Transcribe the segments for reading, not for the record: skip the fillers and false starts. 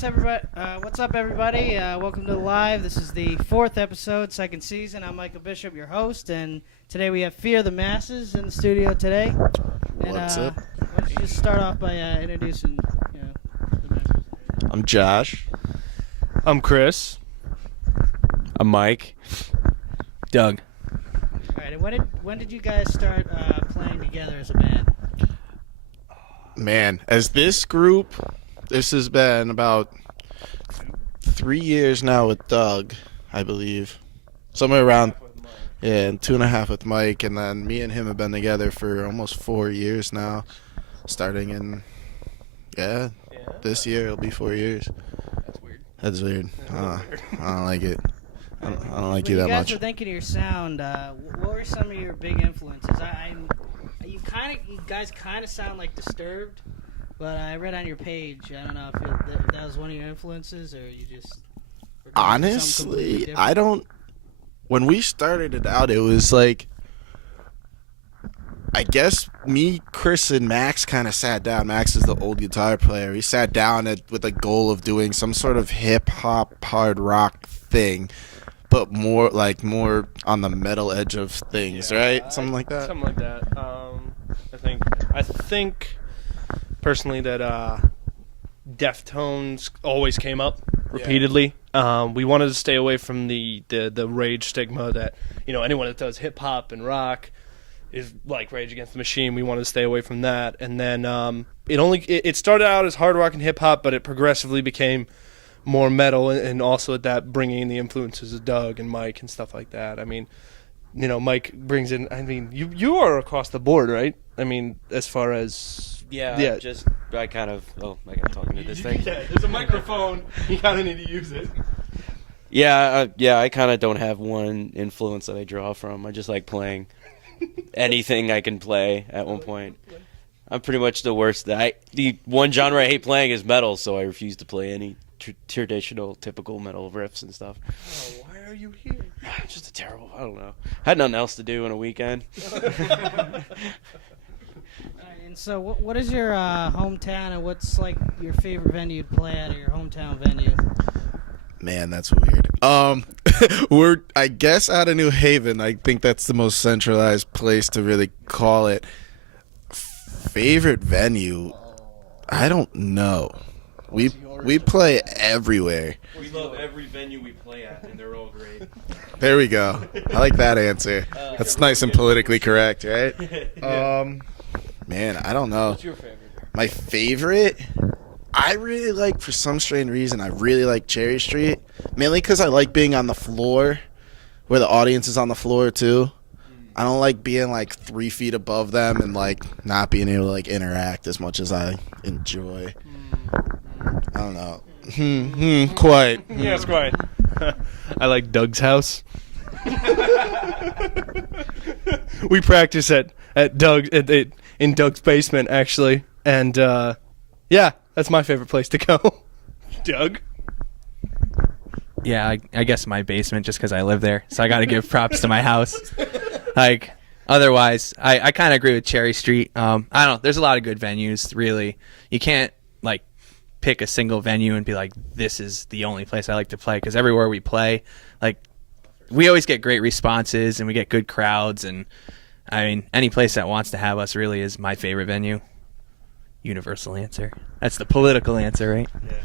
What's up, everybody? Welcome to the live. This is the 4th episode, 2nd season. I'm Michael Bishop, your host, and today we have Fear the Masses in the studio today. And, What's up? Why don't you just start off by introducing, the masses? I'm Josh. I'm Chris. I'm Mike. Doug. All right. And when did you guys start playing together as a band? Man, as this group, this has been about 3 years now with Doug, I believe. Somewhere around, and 2.5 with Mike, and then me and him have been together for almost 4 years now, starting in, this year it'll be 4 years. That's weird. I don't like it. I don't like you that much. You guys were thinking of your sound. What were some of your big influences? You guys kind of sound like Disturbed, but I read on your page. I don't know if that was one of your influences, or you just. Honestly, I don't. When we started it out, it was like, I guess me, Chris, and Max kind of sat down. Max is the old guitar player. We sat down with a goal of doing some sort of hip hop, hard rock thing, but more on the metal edge of things, right? Something like that. Something like that. I think personally that Deftones always came up repeatedly. We wanted to stay away from the rage stigma that anyone that does hip hop and rock is like Rage Against the Machine. We wanted to stay away from that, and then it started out as hard rock and hip hop, but it progressively became more metal, and also at that bringing in the influences of Doug and Mike and stuff like that. I mean, Mike brings in. I mean, you are across the board, right? I mean, as far as I kind of. Oh, I got talking to this thing. Yeah, there's a microphone. You kind of need to use it. I kind of don't have one influence that I draw from. I just like playing anything I can play at one point. I'm pretty much the worst. The one genre I hate playing is metal, so I refuse to play any traditional, typical metal riffs and stuff. Oh, why are you here? Just I don't know. Had nothing else to do on a weekend. And so, what is your hometown, and what's like your favorite venue to play at, or your hometown venue? Man, that's weird. We're, I guess, out of New Haven. I think that's the most centralized place to really call it. Favorite venue? I don't know. We play everywhere. We love every venue we play at, and they're all great. There we go. I like that answer. That's nice and politically correct, right? Man, I don't know. What's your favorite? My favorite? I really like, for some strange reason, I really like Cherry Street. Mainly because I like being on the floor, where the audience is on the floor, too. I don't like being, 3 feet above them and, not being able to, interact as much as I enjoy. I don't know. Quite. Yeah, it's quite. I like Doug's house. We practice at Doug in Doug's basement, actually, and that's my favorite place to go. Doug. Yeah, I guess my basement, just because I live there, so I got to give props to my house. Otherwise, I kind of agree with Cherry Street. I don't know. There's a lot of good venues, really. You can't pick a single venue and be like, this is the only place I like to play, because everywhere we play, we always get great responses and we get good crowds, and I mean, any place that wants to have us really is my favorite venue. Universal answer. That's the political answer, right? Yeah.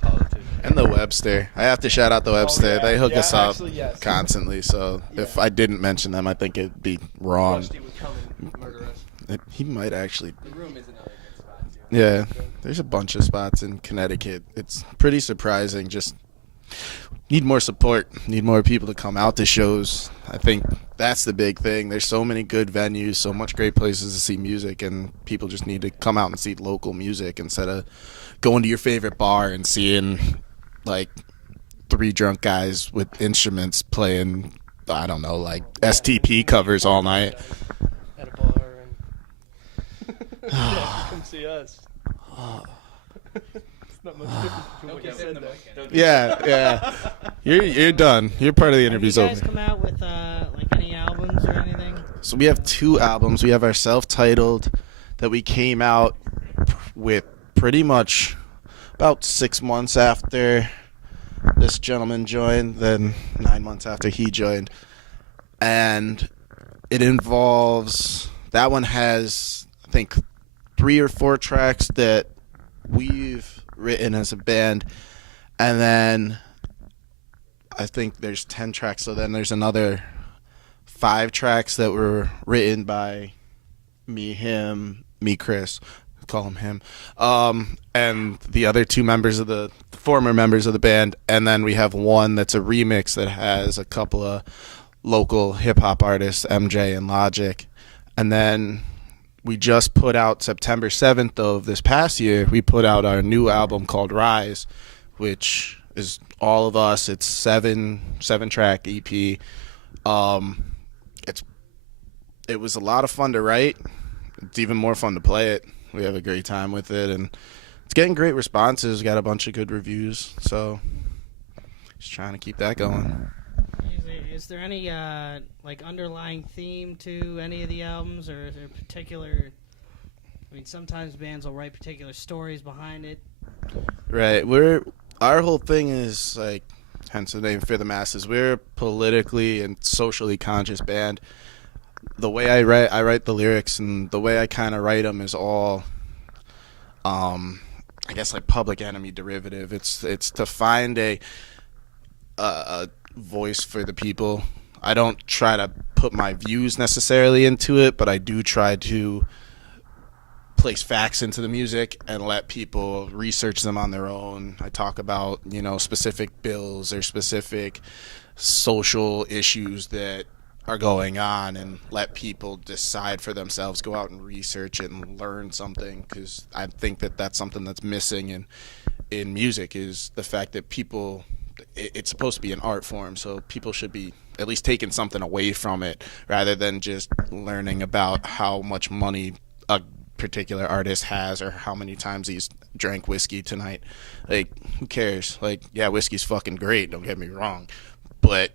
Politics. And the Webster. I have to shout out the Webster. They hook us up actually, yes. constantly, so if I didn't mention them, I think it'd be wrong. Rusty would come and murder us. He might actually. The room is another good spot, too. Yeah, there's a bunch of spots in Connecticut. It's pretty surprising. Just need more support. Need more people to come out to shows. I think that's the big thing. There's so many good venues, so much great places to see music, and people just need to come out and see local music instead of going to your favorite bar and seeing 3 drunk guys with instruments playing, I don't know, STP covers all night. At a bar and come see us. It's not much different between what you said there. Yeah. You're done. You're part of the interview's Have over. you guys come out with any albums or anything? So we have 2 albums. We have our self-titled that we came out with pretty much about 6 months after this gentleman joined, then 9 months after he joined. And it involves, that one has, I think, 3 or 4 tracks that we've written as a band. And then I think there's 10 tracks, so then there's another 5 tracks that were written by me, him, me, Chris, call him him, and the other 2 members of the former members of the band. And then we have one that's a remix that has a couple of local hip-hop artists, MJ and Logic. And then we just put out September 7th of this past year, we put out our new album called Rise, which is all of us. It's 7-track EP. It was a lot of fun to write. It's even more fun to play it. We have a great time with it, and it's getting great responses. Got a bunch of good reviews, so just trying to keep that going. Is there any like underlying theme to any of the albums, or is there particular? I mean, sometimes bands will write particular stories behind it. Right. Our whole thing is, like, hence the name Fear the Masses. We're a politically and socially conscious band. The way I write the lyrics, and the way I kind of write them is all, I guess, like Public Enemy derivative. It's to find a voice for the people. I don't try to put my views necessarily into it, but I do try to place facts into the music and let people research them on their own. I talk about, specific bills or specific social issues that are going on, and let people decide for themselves, go out and research it and learn something, because I think that that's something that's missing in music, is the fact that people, it's supposed to be an art form, so people should be at least taking something away from it rather than just learning about how much money a particular artist has or how many times he's drank whiskey tonight. Like, who cares? Like, yeah, whiskey's fucking great, don't get me wrong, but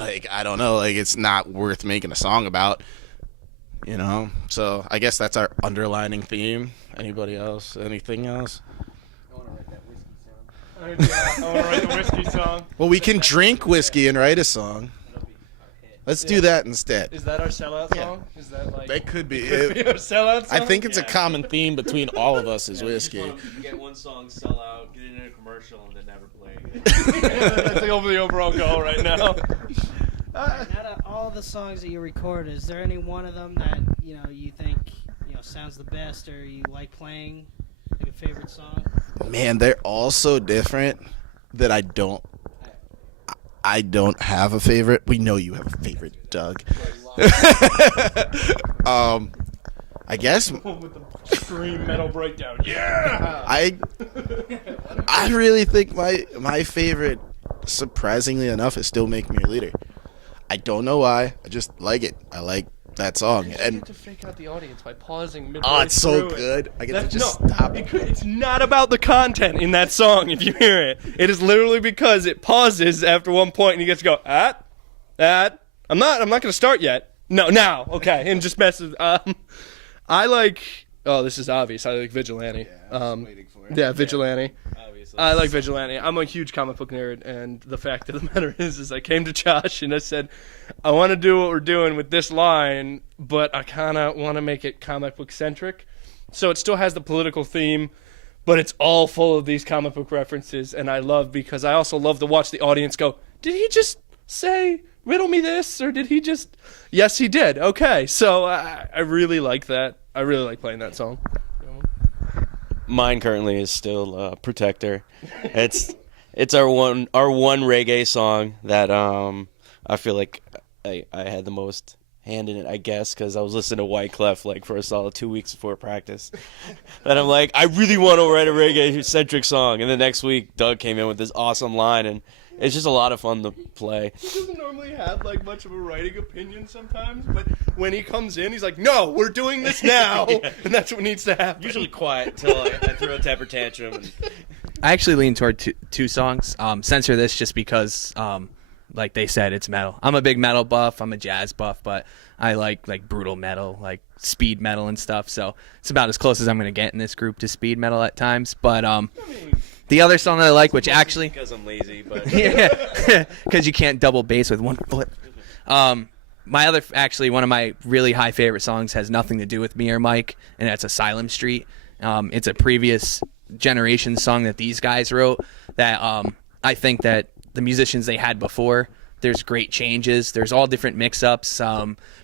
like, I don't know, like, it's not worth making a song about, so I guess that's our underlining theme. Anybody else? Anything else? I want to write that whiskey song. I want to write the whiskey song. Well, we can drink whiskey and write a song. Let's do that instead. Is that our sellout song? Is that like? That could be Could it. be our sellout song? I think it's a common theme between all of us is whiskey. You get one song, sell out, get it in a commercial, and then never play it. That's like the overall goal right now. Out of all the songs that you record, is there any one of them that you think sounds the best, or you like playing, like a favorite song? Man, they're all so different that I don't have a favorite. We know you have a favorite, Doug. I guess With the scream metal breakdown. Yeah. I really think my favorite, surprisingly enough, is Still Make Me Your Leader. I don't know why. I just like it. I like that song. You And have to fake out the audience by pausing midway oh, it's so through it. good. I get to just No, stop. it's not about the content in that song if you hear it. It is literally because it pauses after one point and you get to go, I'm not going to start yet. No, now. Okay. And just messes. I like, this is obvious. I like Vigilante. Waiting for it. Yeah, Vigilante. Obviously. I like Vigilante. I'm a huge comic book nerd, and the fact of the matter is I came to Josh and I said, I want to do what we're doing with this line, but I kind of want to make it comic book centric. So it still has the political theme, but it's all full of these comic book references, and I love, because I also love to watch the audience go, did he just say, riddle me this, or did he just, yes he did, okay. So I really like that. I really like playing that song. Mine currently is still Protector. It's our one reggae song that I feel like I had the most hand in it, I guess, because I was listening to Wyclef like for a solid 2 weeks before practice. And I'm like, I really want to write a reggae-centric song. And the next week, Doug came in with this awesome line, and it's just a lot of fun to play. He doesn't normally have like much of a writing opinion sometimes, but when he comes in, he's like, no, we're doing this now. Yeah. And that's what needs to happen. Usually quiet till I throw a temper tantrum. And I actually lean toward two songs. Censor This just because, like they said, it's metal. I'm a big metal buff. I'm a jazz buff, but I like brutal metal, like speed metal and stuff. So it's about as close as I'm gonna get in this group to speed metal at times. But the other song that I like, which actually because I'm lazy, but yeah, because you can't double bass with one foot. One of my really high favorite songs has nothing to do with me or Mike, and that's Asylum Street. It's a previous generation song that these guys wrote that I think that the musicians they had before, there's great changes. There's all different mix-ups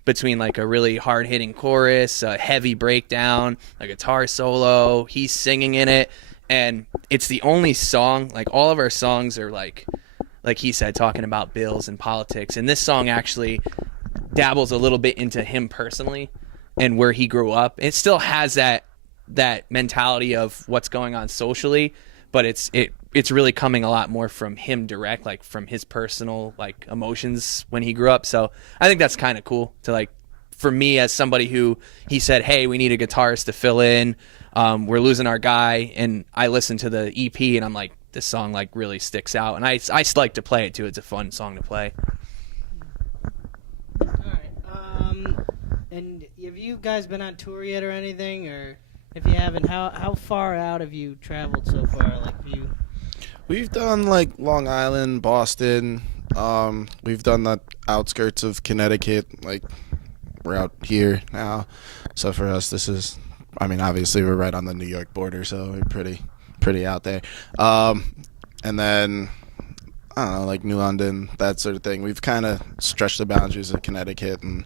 between like a really hard-hitting chorus, a heavy breakdown, a guitar solo, he's singing in it, and it's the only song, like all of our songs are like he said, talking about bills and politics, and this song actually dabbles a little bit into him personally and where he grew up. It still has that mentality of what's going on socially, but it's really coming a lot more from him direct, like from his personal like emotions when he grew up. So I think that's kind of cool to like, for me as somebody who he said, hey, we need a guitarist to fill in. We're losing our guy. And I listened to the EP and I'm like, this song like really sticks out. And I like to play it too. It's a fun song to play. All right. And have you guys been on tour yet or anything? Or if you haven't, how far out have you traveled so far? Like, We've done like Long Island, Boston. We've done the outskirts of Connecticut. Like, we're out here now. So for us, this is, I mean, obviously we're right on the New York border, so we're pretty out there. And then, I don't know, like New London, that sort of thing. We've kind of stretched the boundaries of Connecticut and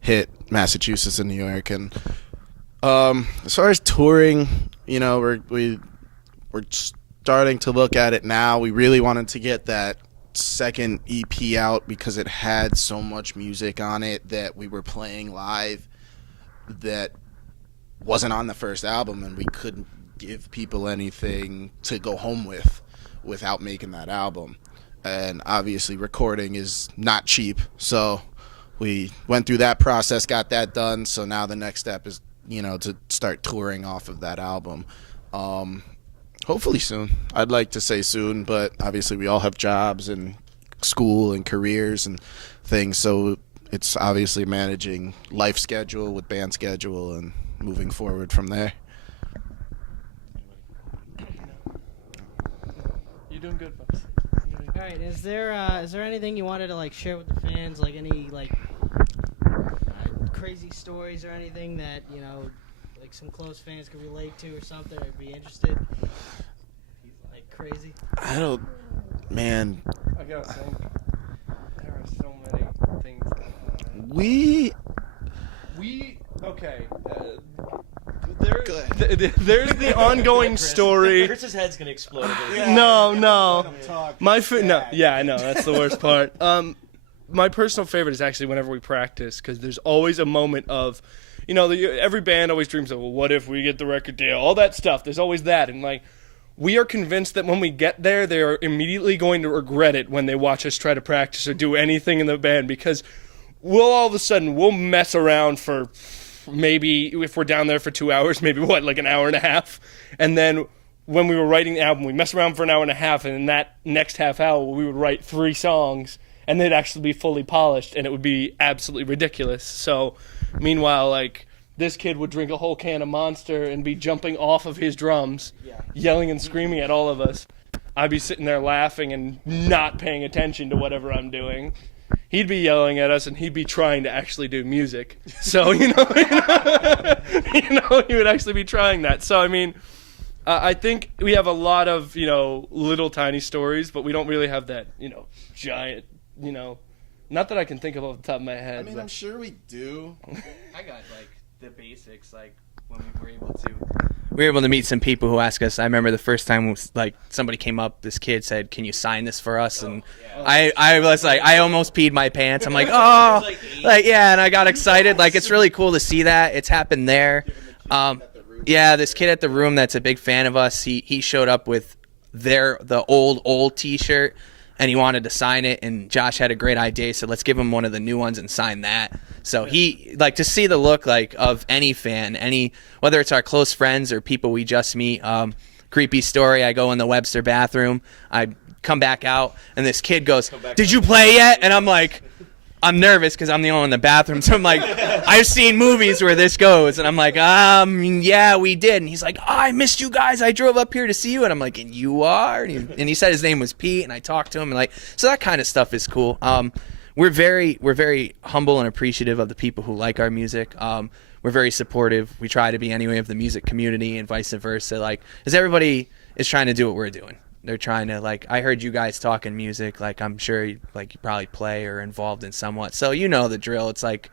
hit Massachusetts and New York. And as far as touring, you know, we're starting to look at it now. We really wanted to get that second EP out because it had so much music on it that we were playing live that wasn't on the first album, and we couldn't give people anything to go home with without making that album. And obviously recording is not cheap, so we went through that process, got that done. So now the next step is, you know, to start touring off of that album. Hopefully soon. I'd like to say soon, but obviously we all have jobs and school and careers and things, so it's obviously managing life schedule with band schedule and moving forward from there. You're doing good, folks. all right. Is there anything you wanted to like share with the fans? Like any like crazy stories or anything that, you know, like some close fans could relate to or something, or be interested? Like crazy. I don't, man. I gotta think. There are so many things. We okay. Good. There's the ongoing story. Chris's head's gonna explode. No. My foot. No. Yeah, I know. That's the worst part. My personal favorite is actually whenever we practice, because there's always a moment of, you know, every band always dreams of, well, what if we get the record deal? All that stuff. There's always that, and like, we are convinced that when we get there, they are immediately going to regret it when they watch us try to practice or do anything in the band, because we'll mess around for maybe, if we're down there for 2 hours, maybe like an hour and a half, and then when we were writing the album, we mess around for an hour and a half, and in that next half hour, we would write 3 songs, and they'd actually be fully polished, and it would be absolutely ridiculous. So, meanwhile, like, this kid would drink a whole can of Monster and be jumping off of his drums, yelling and screaming at all of us. I'd be sitting there laughing and not paying attention to whatever I'm doing. He'd be yelling at us, and he'd be trying to actually do music. So, he would actually be trying that. So, I mean, I think we have a lot of, little tiny stories, but we don't really have that, giant, not that I can think of off the top of my head. I mean, I'm sure we do. I got like the basics, like when we were able to meet some people who asked us. I remember the first time like somebody came up, this kid said, "Can you sign this for us?" And I was like, I almost peed my pants. I'm like, oh, like yeah, and I got excited. Like, it's really cool to see that it's happened there. Yeah, this kid at the room that's a big fan of us. He showed up with the old T-shirt, and he wanted to sign it. And Josh had a great idea, so let's give him one of the new ones and sign that. So he, like, to see the look like of any fan, whether it's our close friends or people we just meet. Creepy story. I go in the Webster bathroom. I come back out, and this kid goes, "Did you play yet?" And I'm like, I'm nervous because I'm the only one in the bathroom. So I'm like, I've seen movies where this goes. And I'm like, yeah, we did. And he's like, oh, I missed you guys. I drove up here to see you. And I'm like, and you are? And he said his name was Pete. And I talked to him. And like, so that kind of stuff is cool. We're very humble and appreciative of the people who like our music. We're very supportive. We try to be anyway of the music community and vice versa. Like, because everybody is trying to do what we're doing. They're trying to, like, I heard you guys talking music, like, I'm sure you probably play or involved in somewhat, so you know the drill. It's like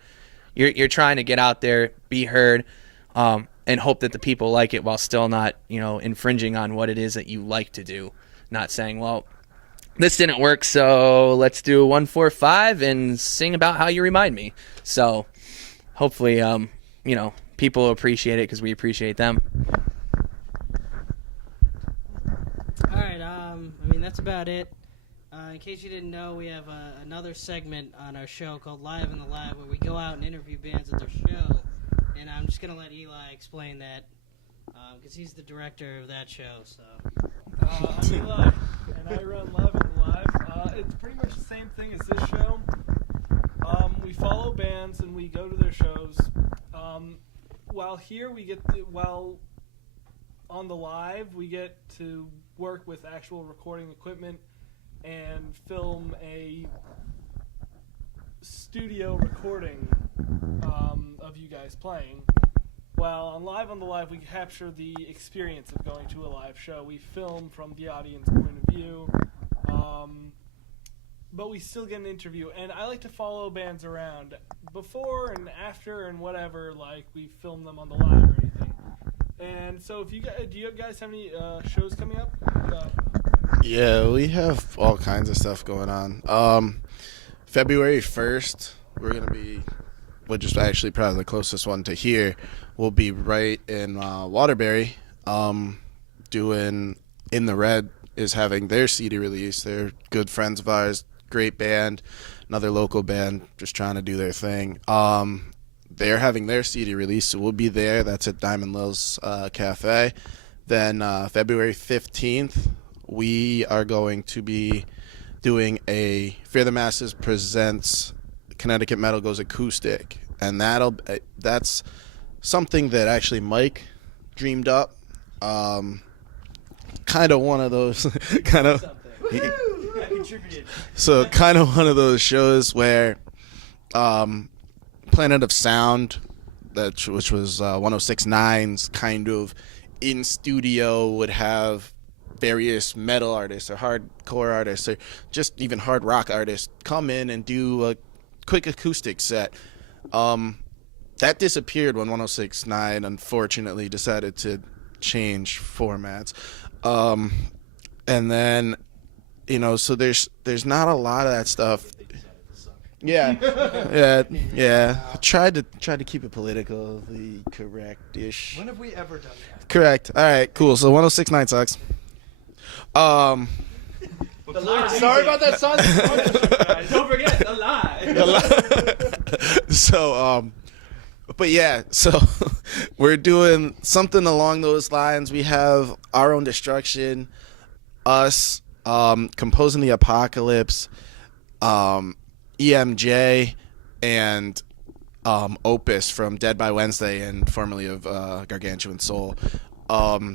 you're trying to get out there, be heard, and hope that the people like it while still not, infringing on what it is that you like to do. Not saying, well, this didn't work, so let's do 1-4-5 and sing about how you remind me. So hopefully people appreciate it because we appreciate them. Alright, that's about it. In case you didn't know, we have another segment on our show called Live in the Live, where we go out and interview bands at their show. And I'm just going to let Eli explain that, because he's the director of that show. So I'm Eli, and I run Live in the Live. It's pretty much the same thing as this show. We follow bands and we go to their shows. While here, while on the live, we get to work with actual recording equipment and film a studio recording of you guys playing. While on Live on the Live, we capture the experience of going to a live show. We film from the audience point of view, but we still get an interview. And I like to follow bands around before and after and whatever, like we film them on the live or anything. And so, do you guys have any shows coming up? Yeah, we have all kinds of stuff going on. February 1st, we're going to be, which is actually probably the closest one to here, we'll be right in Waterbury, doing In the Red is having their CD release. They're good friends of ours, great band, another local band, just trying to do their thing. They're having their CD release, so we'll be there. That's at Diamond Lil's Cafe. Then February 15th, we are going to be doing a Fear the Masses Presents Connecticut Metal Goes Acoustic. And that's something that actually Mike dreamed up. Kind of one of those, I contributed. So kind of one of those shows where Planet of Sound, which was 106.9's kind of in studio, would have various metal artists or hardcore artists or just even hard rock artists come in and do a quick acoustic set. That disappeared when 106.9 unfortunately decided to change formats. And then, so there's not a lot of that stuff. Yeah. I tried to keep it politically correct-ish. When have we ever done that? Correct. All right, cool. So 106.9 sucks. Sorry about that, son. Don't forget the lie. So, but yeah, so we're doing something along those lines. We have Our Own Destruction, us, Composing the Apocalypse, EMJ, and Opus from Dead by Wednesday and formerly of Gargantuan Soul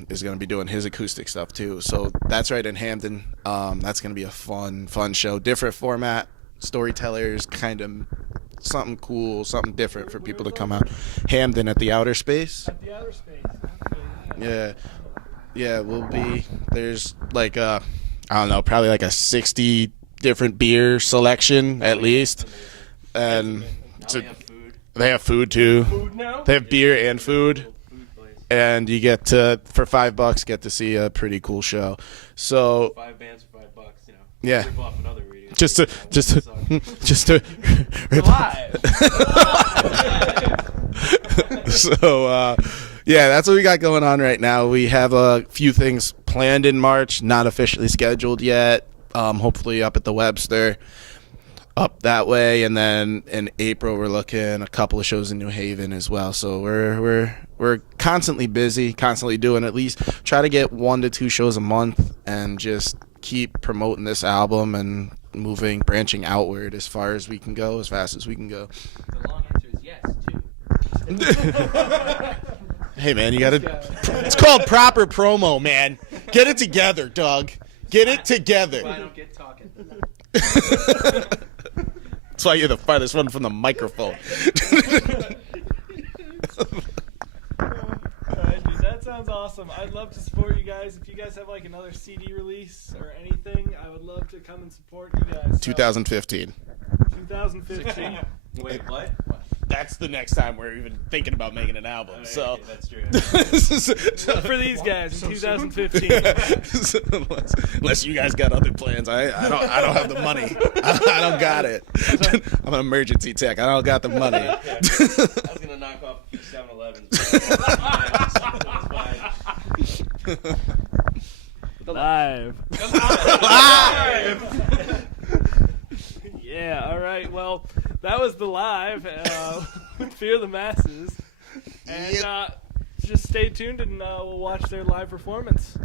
is going to be doing his acoustic stuff too. So that's right in Hamden. That's going to be a fun show. Different format, storytellers, kind of something cool, something different for people to come out. Hamden at the Outer Space. At the Outer Space. Yeah, we'll be, there's like I don't know, probably like a 60 different beer selection at least. And they have food too. Food now? They have beer and food. And you get to, for $5, get to see a pretty cool show. So 5 bands for $5, yeah. Rip off another radio. Just to rip So yeah, that's what we got going on right now. We have a few things planned in March, not officially scheduled yet. Hopefully up at the Webster, up that way, and then in April we're looking a couple of shows in New Haven as well. So we're constantly busy, constantly doing at least try to get 1 to 2 shows a month and just keep promoting this album and moving, branching outward as far as we can go, as fast as we can go. The long answer is yes, too. Hey, man, you got to. It's called proper promo, man. Get it together, Doug. Get it together. I don't get talking. That's why you're the farthest one from the microphone. Alright, dude, that sounds awesome. I'd love to support you guys. If you guys have like another CD release or anything, I would love to come and support you guys. 2015. 2015. Wait, what? That's the next time we're even thinking about making an album. So that's true. For these guys in 2015. Unless you guys got other plans, I don't have the money. I don't got it. I'm an emergency tech. I don't got the money. I was gonna knock off a few 7-Elevens. Live. Yeah, all right. Well, that was the live with Fear the Masses. And just stay tuned and we'll watch their live performance.